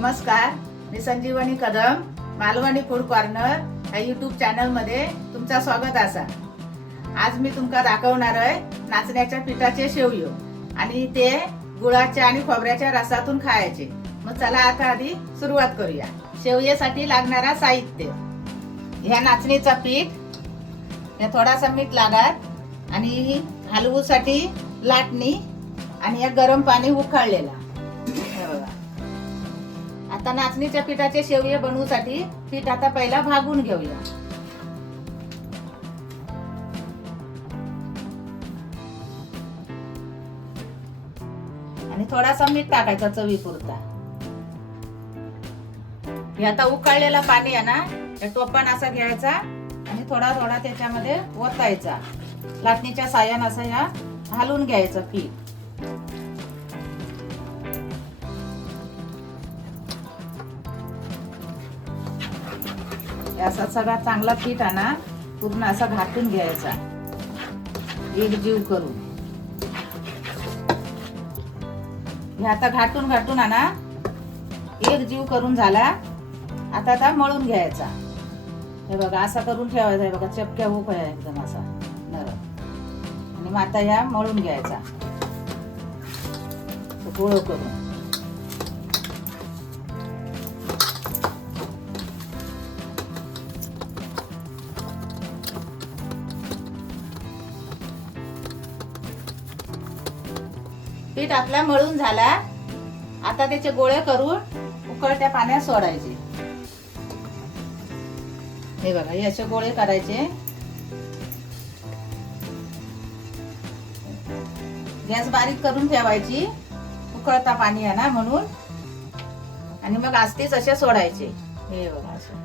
नमस्कार, मी संजीवनी Kadam, Malvani food corner या YouTube channel मध्ये तुमचं स्वागत असा। आज मी तुमका दाखवणार आहे नाचण्याच्या पिठाचे शेवयो आणि ते गुळाच्या आणि खोबऱ्याच्या रसातून खायचे। मग चला आता आधी सुरुवात करूया। शेवयासाठी लागणारा साहित्य, ह्या नाचणीचा पीठ, या थोडासा मीठ लागत आणि हलवूसाठी लाटणी आणि या गरम पाणी उकळलेला। आता नाचणीच्या पिठाचे शेवये बनवूसाठी पीठ आता पहिला भागून घेऊया। आणि थोडासा मीठ टाकायचा चवीपुरता। हे आता उकळलेला पाणी आहे ना, हे टोपण असा घ्यायचा आणि थोडा थोडा त्याच्यामध्ये ओतायचा। लाटणीच्या साह्याने असं या हलवून घ्यायचं पीठ। असा सगळा चांगला पीठ आहे ना, पूर्ण असा घाटून घ्यायचा एकजीव करून। हे आता घाटून घाटून आहे ना एकजीव करून झाला। आता मळून घ्यायचा। हे बघा असं करून ठेवायचं आहे बघा, चपक्या उकळ्या एकदम असा नरम। आणि मग आता ह्या मळून घ्यायचा गोळ करून। पीठ आपला मळून झाला। आता त्याचे गोळे करून उकळत्या पाण्यात सोडायचे। हे बघा हे असे गोळे करायचे। गॅस बारीक करून ठेवायची, उकळता पाणी आहे ना म्हणून। आणि मग आस्तीच असे सोडायचे। हे बघा असे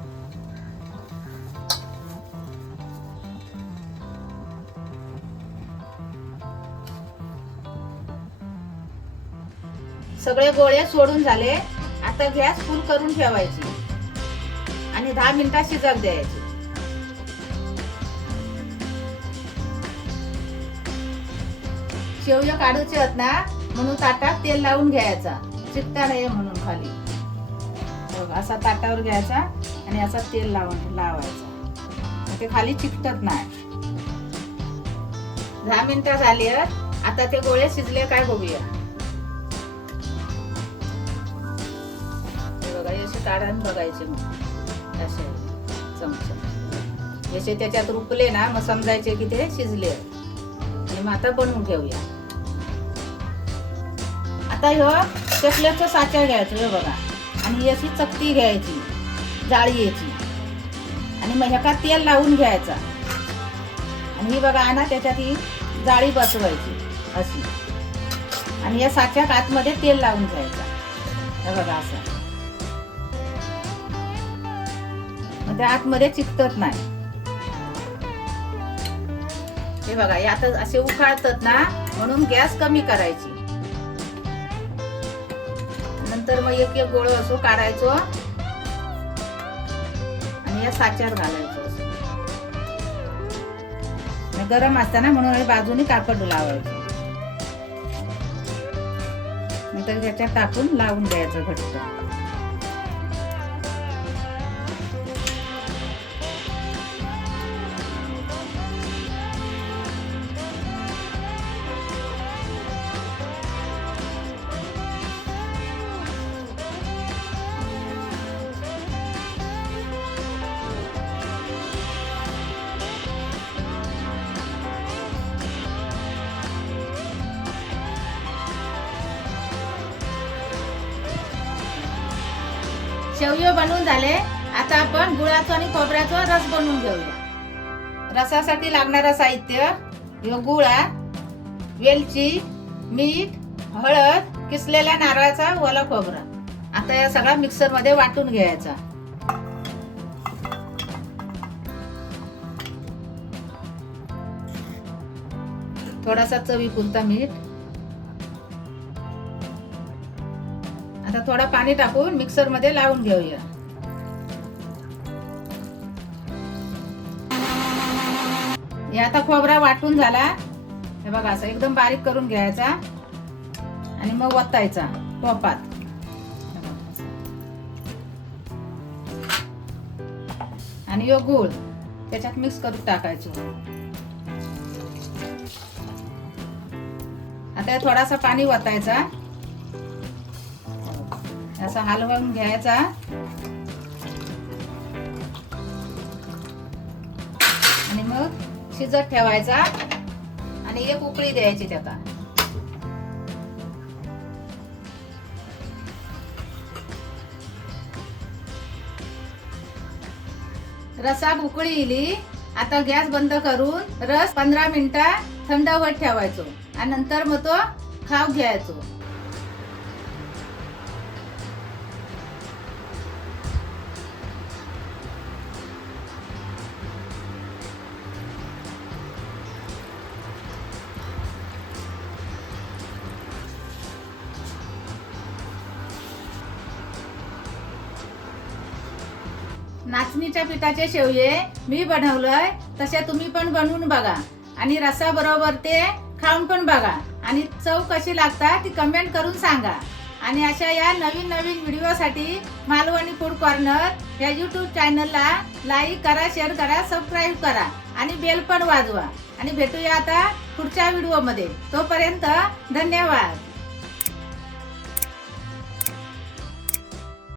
सगळे गोळे सोडून झाले। आता गॅस फुल करून ठेवायची आणि 10 मिनिटात शिजत द्यायची। शेवया काढूचे आहेत ना म्हणून ताटात तेल लावून घ्यायचा, चिकटा नाही म्हणून खाली। असा ताटावर घ्यायचा आणि असा तेल लावायचा, ते खाली चिकटत नाही। 10 मिनिटं झाली। आता ते गोळे शिजले काय बघूया। काढून बघायचे मग असे चमचा जसे त्याच्यात रुपले ना, मग समजायचे की ते शिजले। आणि मग आता बनवून घेऊया। आता ह्यो चकल्याचं साचा घ्यायचं हे बघा, आणि अशी चकती घ्यायची जाळीची। आणि मग ह्याका तेल लावून घ्यायचा आणि ही बघा ना त्याच्यात ही जाळी बसवायची अशी। आणि या साच्यात आतमध्ये तेल लावून घ्यायचा हे बघा असं। ते आतमध्ये चिकटत नाही। हे बघा हे आता असे उखाळतात ना म्हणून गॅस कमी करायची। नंतर मग एक एक गोळ असो काढायचो आणि या साच्यात घालायचो। गरम असताना म्हणून बाजूने कापड लावायचं, नंतर त्याच्यात टाकून लावून द्यायचं घट्ट। शेवयो बनवून झाले। आता आपण गुळाचा आणि खोबऱ्याचा रस बनवून घेऊया। रसासाठी लागणारा साहित्य, गुळ, वेलची, मीठ, हळद, किसलेल्या नारळाचा ओला खोबरा। आता या सगळा मिक्सर मध्ये वाटून घ्यायचा। थोडासा चवीपुरता मीठ। आता थोडा पाणी टाकून मिक्सर मध्ये लावून घेऊया। हे आता खोबरा वाटून झाला। हे बघा असं एकदम बारीक करून घ्यायचा आणि मग वतायचा टोपात। आणि यो गूळ त्याच्यात मिक्स करून टाकायचो. आता थोडासा पाणी वतायचा, असा हलवून घ्यायचा आणि मग शिजत ठेवायचा आणि एक उकळी द्यायची त्याला. रसाक उकळी इली. आता गॅस बंद करून रस 15 मिनिटं थंड होत ठेवायचो आणि नंतर मग तो खाऊ घ्यायचो. नाचणीच्या पिठाचे शेवये मी बनवलंय, तसे तुम्ही पण बनवून बघा आणि रसा बरोबर ते खाऊन पण बघा आणि चव कशी लागतात ती कमेंट करून सांगा. आणि अशा या नवीन नवीन व्हिडिओसाठी मालवणी फूड कॉर्नर या YouTube चॅनलला लाईक करा, शेअर करा, सबस्क्राईब करा आणि बेल पण वाजवा. आणि भेटूया आता पुढच्या व्हिडिओमध्ये. तोपर्यंत धन्यवाद.